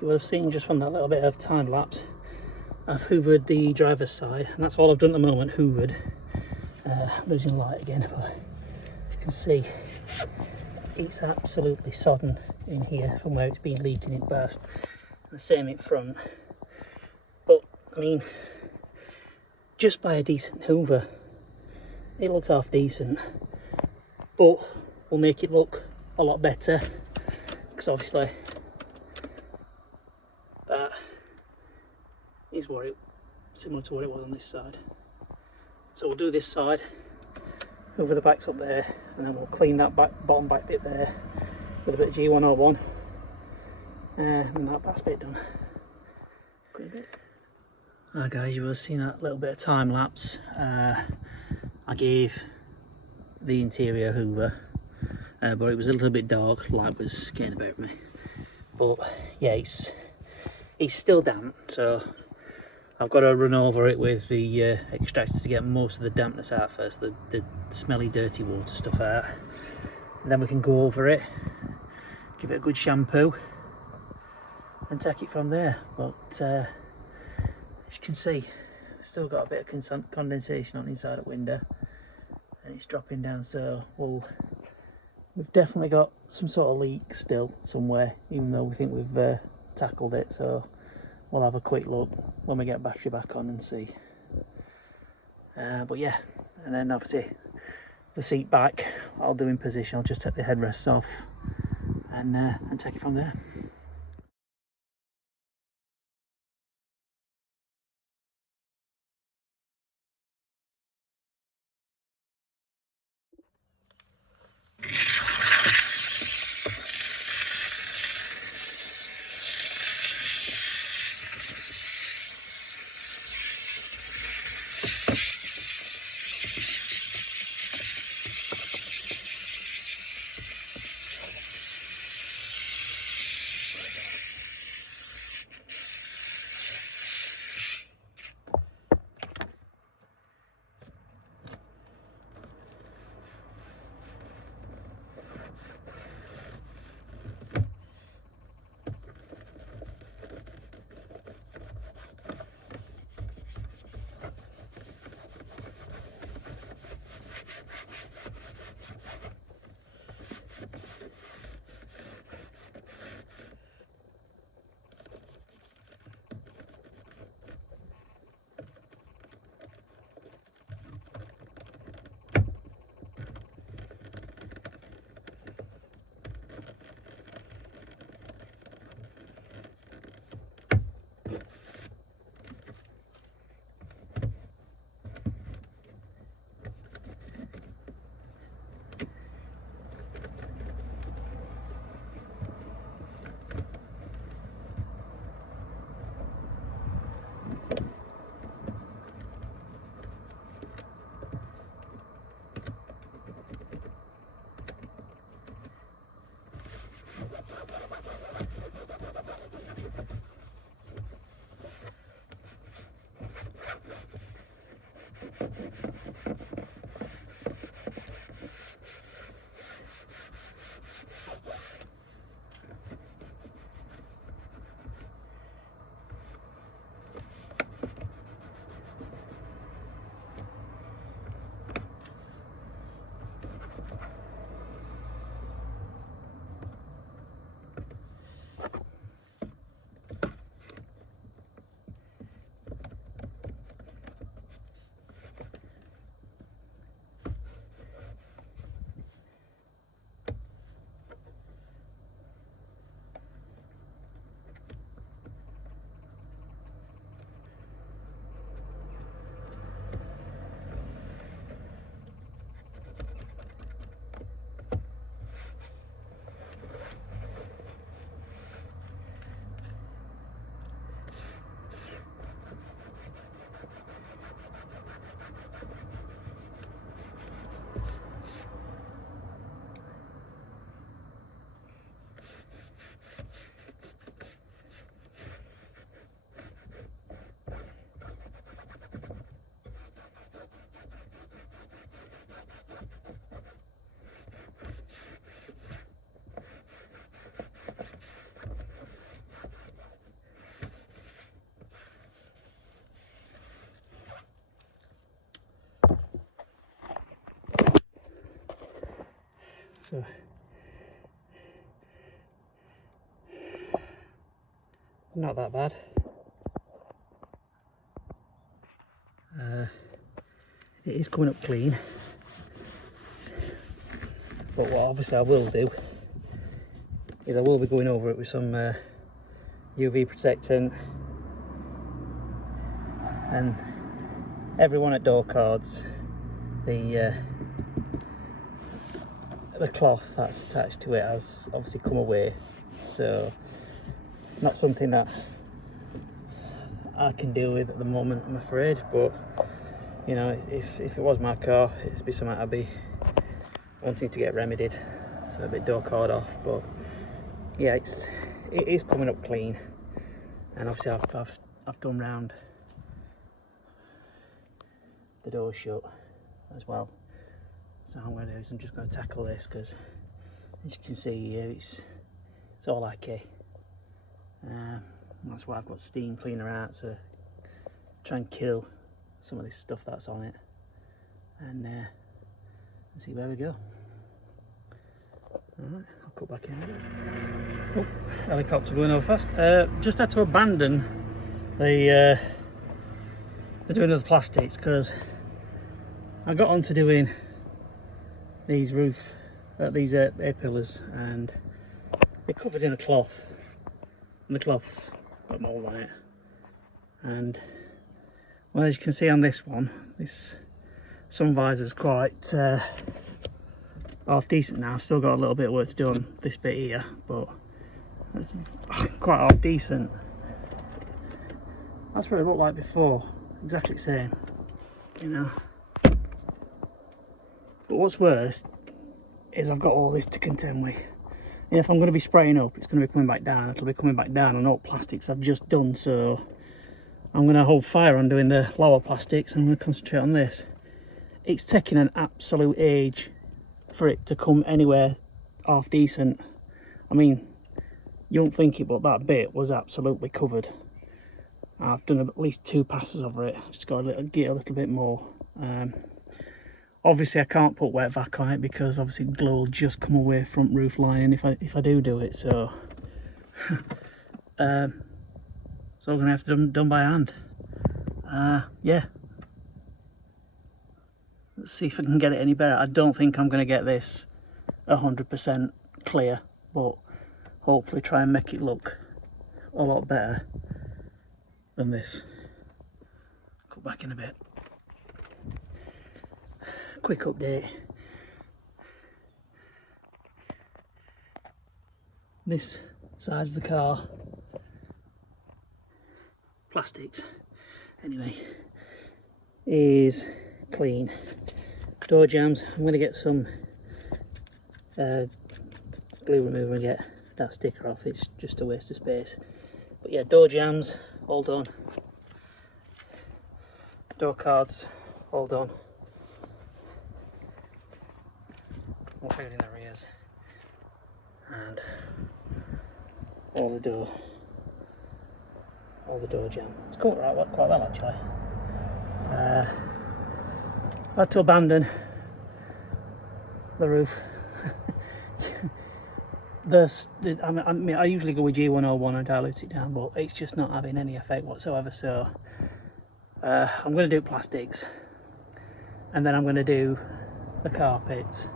you will have seen just from that little bit of time lapse, I've hoovered the driver's side, and that's all I've done at the moment, hoovered. Losing light again, but as you can see, it's absolutely sodden in here from where it's been leaking in the past. And the same in front. But, I mean, just by a decent hoover, it looks half decent, but we'll make it look a lot better, because obviously that is what it, similar to what it was on this side. So we'll do this side, hoover the backs up there, and then we'll clean that bottom back bit there with a bit of G101, and that back's bit done. Alright guys, you will have seen that little bit of time lapse. I gave the interior hoover, but it was a little bit dark, light was getting about me. But yeah, it's still damp, so I've got to run over it with the extractor to get most of the dampness out first, the smelly dirty water stuff out. And then we can go over it, give it a good shampoo and take it from there. But as you can see, still got a bit of condensation on the inside of the window, and it's dropping down, so we've definitely got some sort of leak still somewhere, even though we think we've tackled it. So we'll have a quick look when we get battery back on and see. But yeah, and then obviously the seat back I'll do in position. I'll just take the headrests off and take it from there. so not that bad. It is coming up clean, but what obviously I will do is I will be going over it with some UV protectant, and everyone at door cards, the cloth that's attached to it has obviously come away, so not something that I can deal with at the moment, I'm afraid. But you know, if it was my car, it'd be something I'd be wanting to get remedied, so a bit door card off. But yeah, it is coming up clean, and obviously I've done round the door shut as well. So what I'm going to do is I'm just going to tackle this, because as you can see here, it's all IK. That's why I've got steam cleaner out to try and kill some of this stuff that's on it, and see where we go. Alright, I'll cut back in. Oh, helicopter going over fast. Just had to abandon the doing of the plastics, because I got on to doing these these A-pillars, and they're covered in a cloth, and the cloth's got mould on it. And well, as you can see on this one, this sun visor's quite half decent now. I've still got a little bit of work to do on this bit here, but that's quite half decent. That's what it looked like before, exactly the same, you know. But what's worse is I've got all this to contend with. And if I'm going to be spraying up, it's going to be coming back down. It'll be coming back down on all plastics I've just done, so I'm going to hold fire on doing the lower plastics, and I'm going to concentrate on this. It's taking an absolute age for it to come anywhere half decent. I mean, you don't think it, but that bit was absolutely covered. I've done at least 2 passes over it. Just got to get a little bit more. Obviously I can't put wet vac on it, because obviously glue will just come away front roof lining if I do it, so so I'm gonna have to do done by hand. Yeah, let's see if I can get it any better. I don't think I'm gonna get this 100% clear, but hopefully try and make it look a lot better than this. Cut back in a bit. Quick update. This side of the car, plastics anyway, is clean. Door jambs, I'm going to get some glue remover and get that sticker off. It's just a waste of space. But yeah, door jambs all done. Door cards all done. Including the rears, and all the door jamb. It's come out quite well actually. I had to abandon the roof. I mean, I usually go with G101 and dilute it down, but it's just not having any effect whatsoever. So I'm going to do plastics, and then I'm going to do the carpets.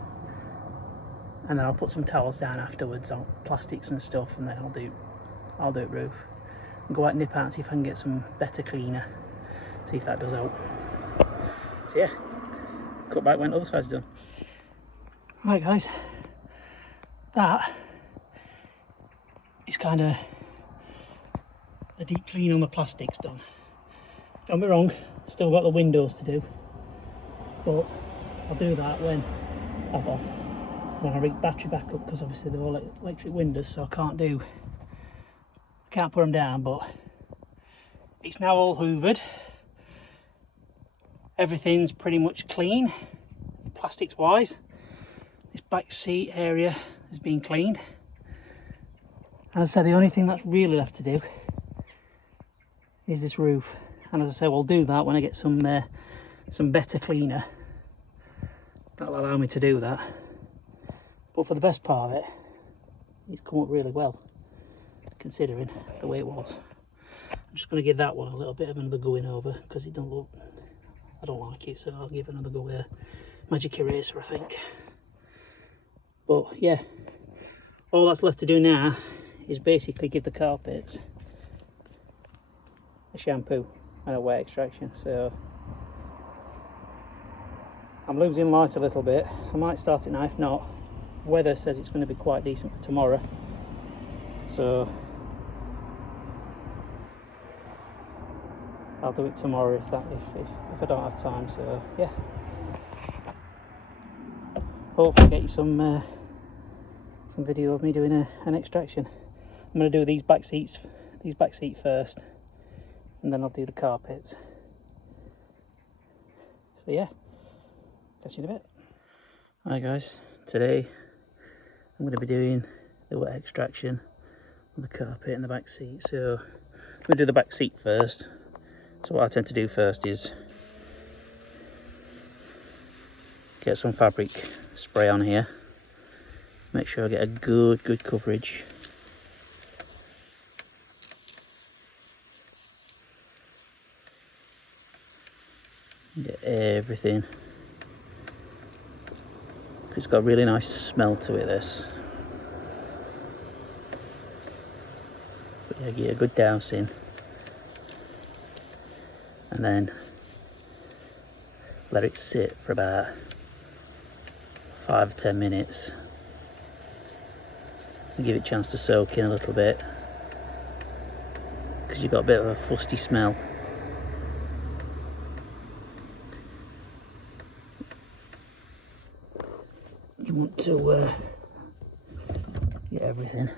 And then I'll put some towels down afterwards on plastics and stuff, and then I'll do roof. And go out and nip out and see if I can get some better cleaner. See if that does help. So yeah, cut back when the other side's done. Right guys, that is kind of the deep clean on the plastics done. Don't be wrong, still got the windows to do, but I'll do that when I rig battery back up, because obviously they're all electric windows, so I can't put them down. But it's now all hoovered, everything's pretty much clean plastics wise. This back seat area has been cleaned. As I said, the only thing that's really left to do is this roof, and as I say, we'll do that when I get some better cleaner that'll allow me to do that. But for the best part of it, it's come up really well, considering the way it was. I'm just going to give that one a little bit of another going over, because it don't look, I don't like it, so I'll give it another go with a magic eraser, I think. But yeah, all that's left to do now is basically give the carpets a shampoo and a wet extraction. So I'm losing light a little bit. I might start it now. If not, weather says it's going to be quite decent for tomorrow, so I'll do it tomorrow if I don't have time. So yeah, hopefully get you some video of me doing an extraction. I'm going to do these back seats first, and then I'll do the carpets. So yeah, catch you in a bit. Hi guys, today I'm going to be doing the wet extraction on the carpet and the back seat. So I'm going to do the back seat first. So what I tend to do first is get some fabric spray on here. Make sure I get a good coverage. Get everything. It's got a really nice smell to it, this. But yeah, get a good dousing. And then let it sit for about 5 or 10 minutes. And give it a chance to soak in a little bit, because you've got a bit of a fusty smell. You want to get everything.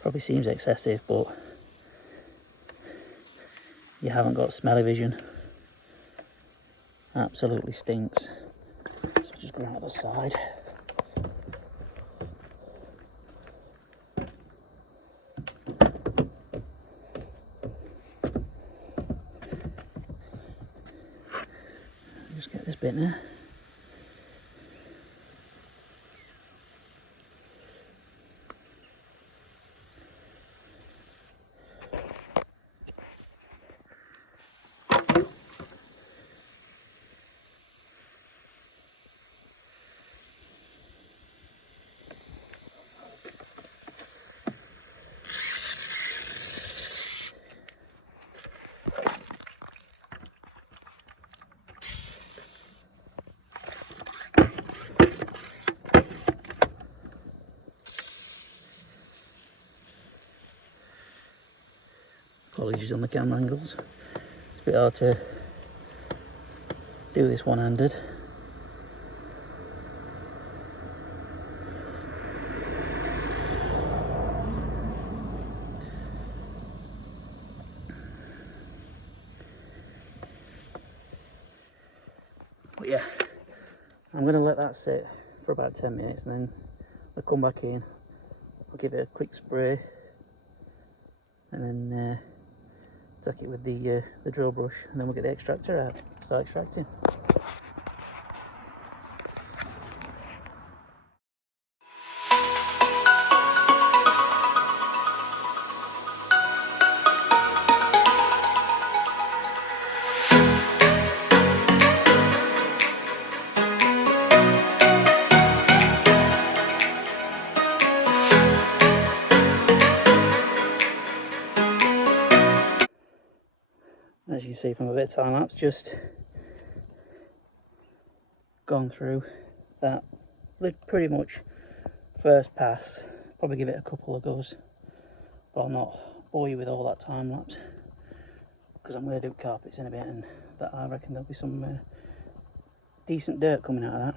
Probably seems excessive, but you haven't got smelly vision. Absolutely stinks. So just go out the side. Just get this bit now. Apologies on the camera angles. It's a bit hard to do this one-handed. But yeah, I'm going to let that sit for about 10 minutes, and then I'll come back in. I'll give it a quick spray, and then take it with the drill brush, and then we'll get the extractor out, start extracting. As you can see from a bit of time lapse, just gone through that pretty much first pass. Probably give it a couple of goes, but I'll not bore you with all that time lapse, because I'm going to do carpets in a bit, and that I reckon there'll be some decent dirt coming out of that.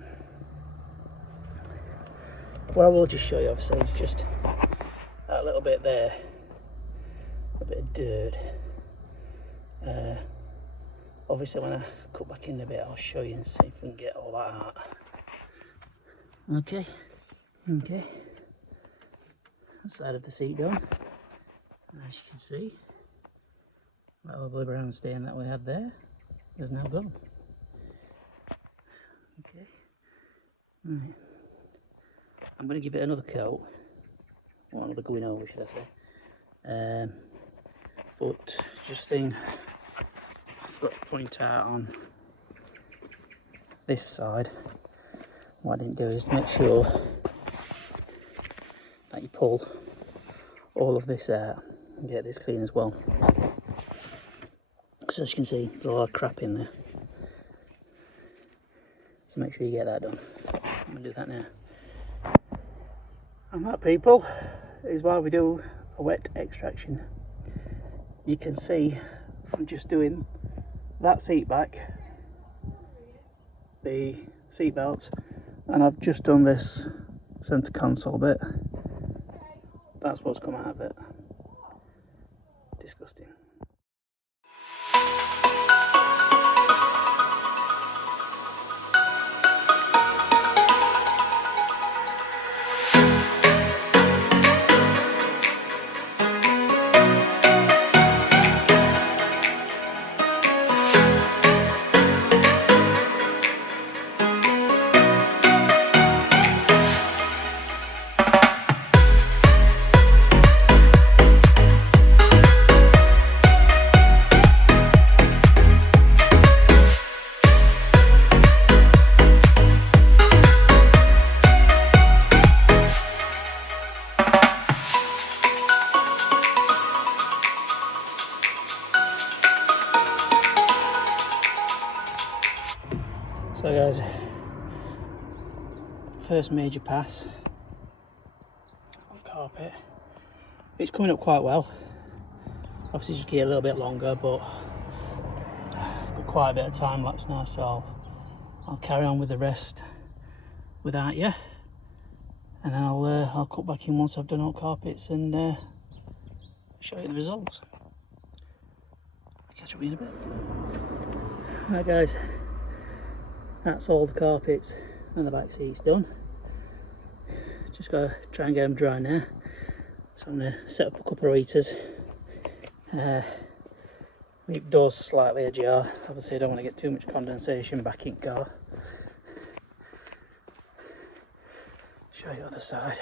What I will just show you, obviously, is just that little bit there, a bit of dirt. Obviously when I cut back in a bit I'll show you and see if we can get all that out. Okay, that side of the seat done, and as you can see that lovely brown stain that we had there is now gone. Okay, right. I'm going to give it another coat, or another going over should I say, but just thing I've got to point out on this side, what I didn't do is make sure that you pull all of this out and get this clean as well. So as you can see, there's a lot of crap in there. So make sure you get that done. I'm going to do that now. And that, people, is why we do a wet extraction. You can see from just doing that seat back, the seat belts, and I've just done this centre console bit. That's what's come out of it. Disgusting. So guys, first major pass of carpet. It's coming up quite well. Obviously just get a little bit longer, but I've got quite a bit of time lapse now, so I'll carry on with the rest without you, and then I'll cut back in once I've done all carpets and show you the results. Catch up with you in a bit. Right guys, that's all the carpets and the back seats done. Just got to try and get them dry now. So I'm going to set up a couple of heaters. Leave the doors slightly ajar. Obviously I don't want to get too much condensation back in car. Show you the other side.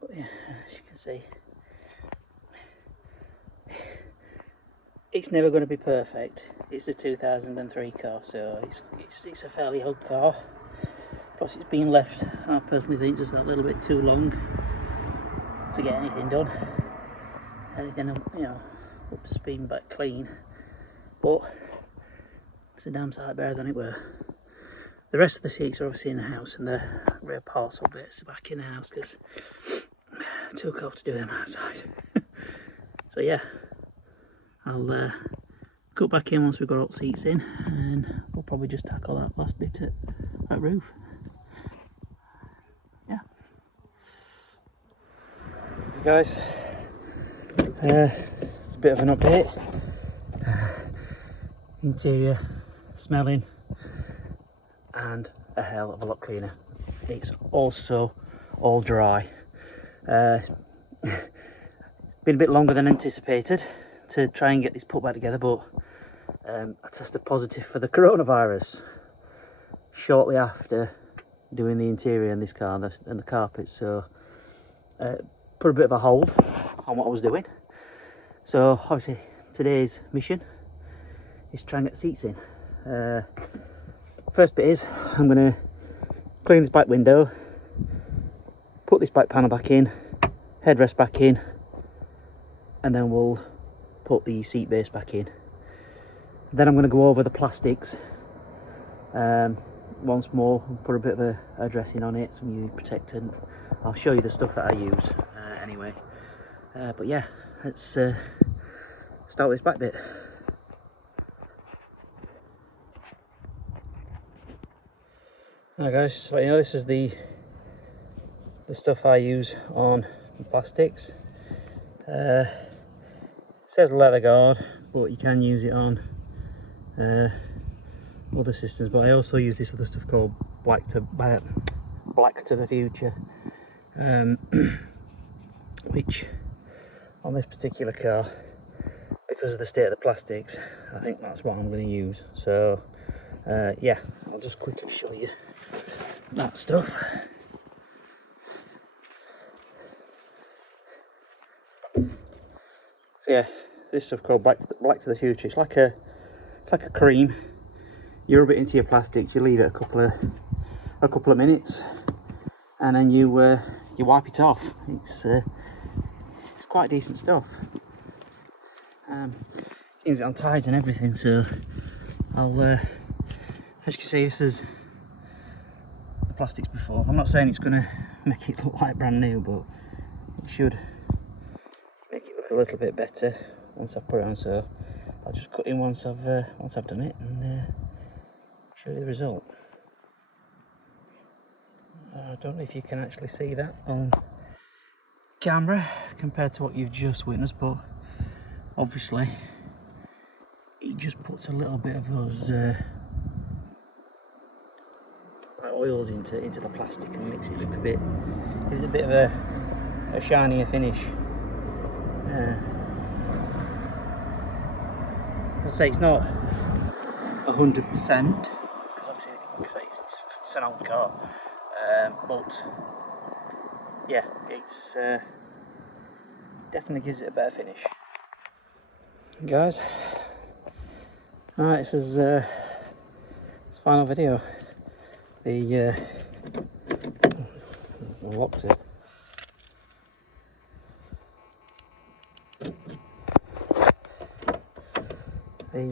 But yeah, as you can see, it's never going to be perfect. It's a 2003 car, so it's a fairly old car. Plus it's been left, I personally think, just a little bit too long to get anything done. Anything, you know, up to speed and back clean. But it's a damn sight better than it were. The rest of the seats are obviously in the house, and the rear parcel bits are back in the house because it's too cold to do them outside. So yeah, I'll cut back in once we've got all the seats in, and we'll probably just tackle that last bit at that roof. Yeah. Hey guys, it's a bit of an update. Interior smelling and a hell of a lot cleaner. It's also all dry. It's been a bit longer than anticipated to try and get this put back together, but I tested positive for the coronavirus shortly after doing the interior in this car and the carpet, so put a bit of a hold on what I was doing. So obviously today's mission is to try and get the seats in. First bit is I'm going to clean this back window, put this back panel back in, headrest back in, and then we'll put the seat base back in. Then I'm going to go over the plastics once more and put a bit of a dressing on it, some UV protectant. I'll show you the stuff that I use anyway. But yeah, let's start with this back bit. Right guys, so you know, this is the stuff I use on the plastics. It's says leather guard, but you can use it on other systems. But I also use this other stuff called Black to the Future, which on this particular car, because of the state of the plastics, I think that's what I'm going to use. So yeah, I'll just quickly show you that stuff. So yeah, this stuff called Black to the Future. It's like a cream. You rub it into your plastics, you leave it a couple of minutes, and then you wipe it off. It's quite decent stuff. Use it on ties and everything. So I'll, as you can see, this is the plastics before. I'm not saying it's going to make it look like brand new, but it should make it look a little bit better once I put it on. So I'll just cut in once I've done it and show you the result. I don't know if you can actually see that on camera compared to what you've just witnessed, but obviously it just puts a little bit of those oils into the plastic and makes it look a bit, gives it a bit of a shinier finish. As I say, it's not 100%, because obviously, like I say, it's an old car, but yeah, it's definitely gives it a better finish. Guys, alright, this is this final video. I locked it.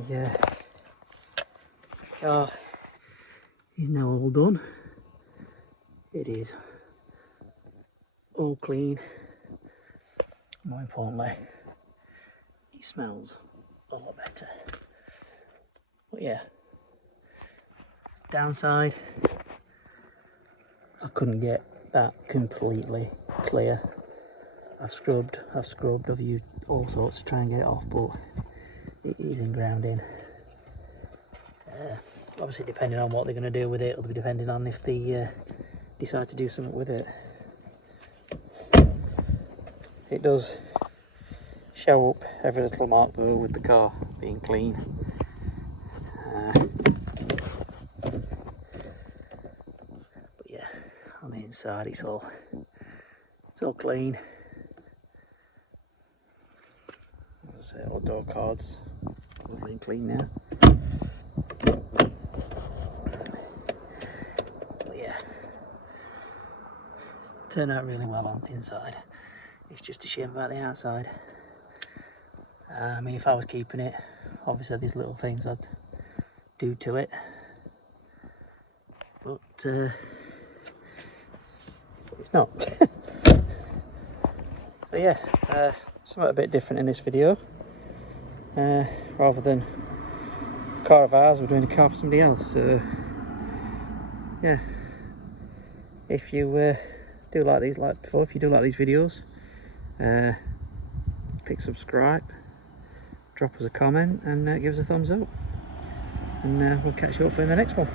The car is now all done. It is all clean. More importantly, it smells a lot better. But yeah, downside, I couldn't get that completely clear. I've scrubbed, I've used all sorts to try and get it off, but it isn't ground in. Obviously, depending on what they're going to do with it, it'll be depending on if they decide to do something with it. It does show up every little mark though with the car being clean. But yeah, on the inside it's all clean. As I say, all door cards lovely and clean now. But yeah, turned out really well on the inside. It's just a shame about the outside. I mean, if I was keeping it, obviously these little things I'd do to it, but it's not. So yeah, something a bit different in this video. Rather than a car of ours, we're doing a car for somebody else. So yeah, if you do like these, like before, if you do like these videos, click subscribe, drop us a comment, and give us a thumbs up, and we'll catch you up in the next one.